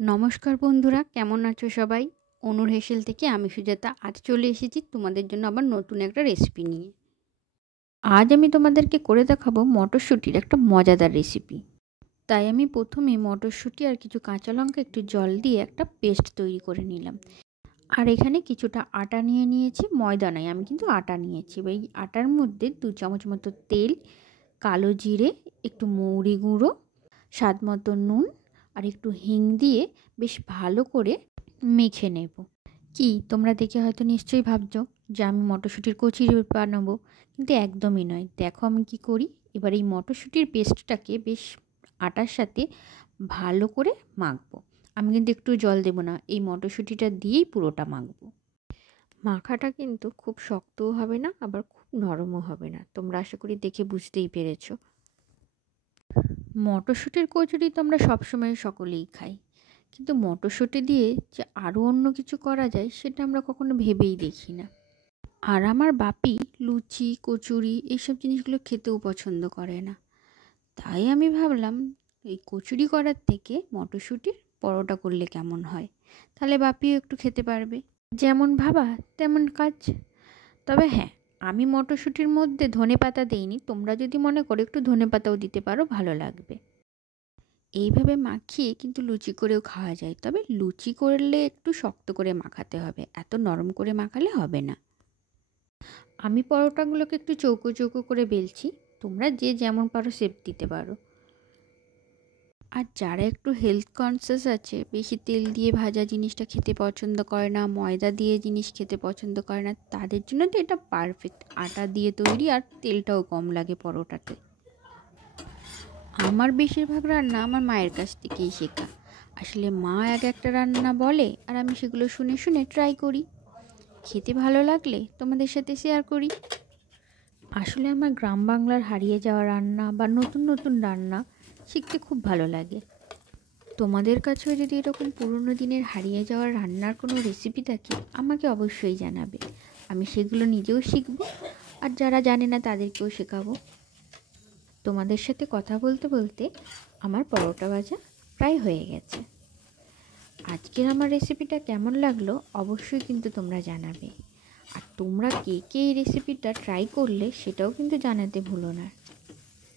নমস্কার বন্ধুরা, কেমন আছো সবাই? অনুর হেসেল থেকে আমি সুজাতা আজ চলে এসেছি তোমাদের জন্য আবার নতুন একটা রেসিপি নিয়ে। আজ আমি তোমাদেরকে করে দেখাবো মটরশুঁটির একটা মজাদার রেসিপি। তাই আমি প্রথমে মটরশুঁটি আর কিছু কাঁচা লঙ্কা একটু জল দিয়ে একটা পেস্ট তৈরি করে নিলাম। আর এখানে কিছুটা আটা নিয়ে নিয়েছি, ময়দা নয়, আমি কিন্তু আটা নিয়েছি। এই আটার মধ্যে 2 চামচ মতো তেল, কালো জিরে, একটু মৌরি গুঁড়ো, স্বাদ মতো নুন আর একটু হিং দিয়ে বেশ ভালো করে মেখে নেব। কি তোমরা দেখে হয়তো নিশ্চয়ই ভাবছো যে আমি মটরশুঁটির কচুরি বানাবো, কিন্তু একদমই নয়। দেখো আমি কি করি। এবার এই মটরশুঁটির পেস্টটাকে বেশ আটার সাথে ভালো করে মাখবো। আমি কিন্তু একটু জল দেব না, এই মটরশুঁটিটা দিয়েই পুরোটা মাখবো। মাখাটা কিন্তু খুব শক্তও হবে না, আবার খুব নরমও হবে না। তোমরা আশা করি দেখে বুঝতেই পেরেছো। মটরশুঁটির কচুরি তো আমরা সবসময় সকলেই খাই, কিন্তু মটরশুঁটি দিয়ে যে আরও অন্য কিছু করা যায় সেটা আমরা কখনো ভেবেই দেখি না। আর আমার বাপি লুচি কচুরি এইসব জিনিসগুলো খেতেও পছন্দ করে না। তাই আমি ভাবলাম এই কচুরি করার থেকে মটরশুঁটির পরোটা করলে কেমন হয়, তাহলে বাপিও একটু খেতে পারবে। যেমন ভাবা তেমন কাজ। তবে হ্যাঁ, আমি মটরশুঁটির মধ্যে ধনেপাতা দিইনি। তোমরা যদি মনে করো একটু ধনেপাতাও দিতে পারো, ভালো লাগবে। এইভাবে মাখিয়ে কিন্তু লুচি করেও খাওয়া যায়, তবে লুচি করলে একটু শক্ত করে মাখাতে হবে, এত নরম করে মাখালে হবে না। আমি পরোটাগুলোকে একটু চৌকো চৌকো করে বেলছি, তোমরা যে যেমন পারো শেপ দিতে পারো। আর যারা একটু হেলথ কনসিয়াস আছে, বেশি তেল দিয়ে ভাজা জিনিসটা খেতে পছন্দ করে না, ময়দা দিয়ে জিনিস খেতে পছন্দ করে না, তাদের জন্য তো এটা পারফেক্ট। আটা দিয়ে তৈরি আর তেলটাও কম লাগে পরোটাতে। আমার বেশিরভাগ রান্না আমার মায়ের কাছ থেকেই শেখা। আসলে মা এক একটা রান্না বলে আর আমি সেগুলো শুনে শুনে ট্রাই করি, খেতে ভালো লাগলে তোমাদের সাথে শেয়ার করি। আসলে আমার গ্রাম বাংলার হারিয়ে যাওয়া রান্না বা নতুন নতুন রান্না শিখতে খুব ভালো লাগে। তোমাদের কাছেও যদি এরকম পুরনো দিনের হারিয়ে যাওয়া রান্নার কোনো রেসিপি থাকে আমাকে অবশ্যই জানাবে, আমি সেগুলো নিজেও শিখব আর যারা জানে না তাদেরকেও শেখাবো। তোমাদের সাথে কথা বলতে বলতে আমার পরোটা ভাজা প্রায় হয়ে গেছে। আজকের আমার রেসিপিটা কেমন লাগলো অবশ্যই কিন্তু তোমরা জানাবে। আর তোমরা কে কে এই রেসিপিটা ট্রাই করলে সেটাও কিন্তু জানাতে ভুলো না।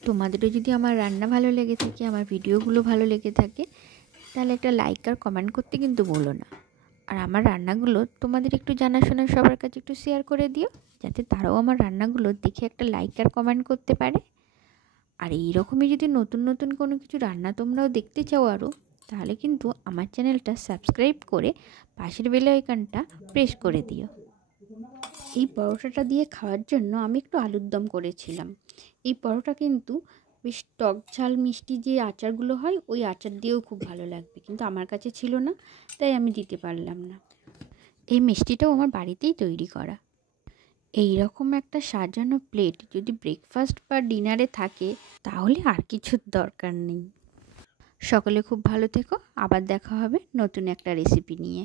তোমাদেরও যদি আমার রান্না ভালো লেগে থাকে, আমার ভিডিওগুলো ভালো লেগে থাকে, তাহলে একটা লাইক আর কমেন্ট করতে কিন্তু ভুলো না। আর আমার রান্নাগুলো তোমাদের একটু জানাশোনা সবার কাছে একটু শেয়ার করে দিও, যাতে তারাও আমার রান্নাগুলো দেখে একটা লাইক আর কমেন্ট করতে পারে। আর এই রকমই যদি নতুন নতুন কোনো কিছু রান্না তোমরাও দেখতে চাও আরও, তাহলে কিন্তু আমার চ্যানেলটা সাবস্ক্রাইব করে পাশের বেল আইকনটা প্রেস করে দিও। এই পরোটাটা দিয়ে খাওয়ার জন্য আমি একটু আলুর দম করেছিলাম। এই পরোটা কিন্তু বেশ টক ঝাল মিষ্টি যে আচারগুলো হয় ওই আচার দিয়েও খুব ভালো লাগবে, কিন্তু আমার কাছে ছিল না তাই আমি দিতে পারলাম না। এই মিষ্টিটাও আমার বাড়িতেই তৈরি করা। এই রকম একটা সাজানো প্লেট যদি ব্রেকফাস্ট বা ডিনারে থাকে তাহলে আর কিছুর দরকার নেই। সকলে খুব ভালো থেকো, আবার দেখা হবে নতুন একটা রেসিপি নিয়ে।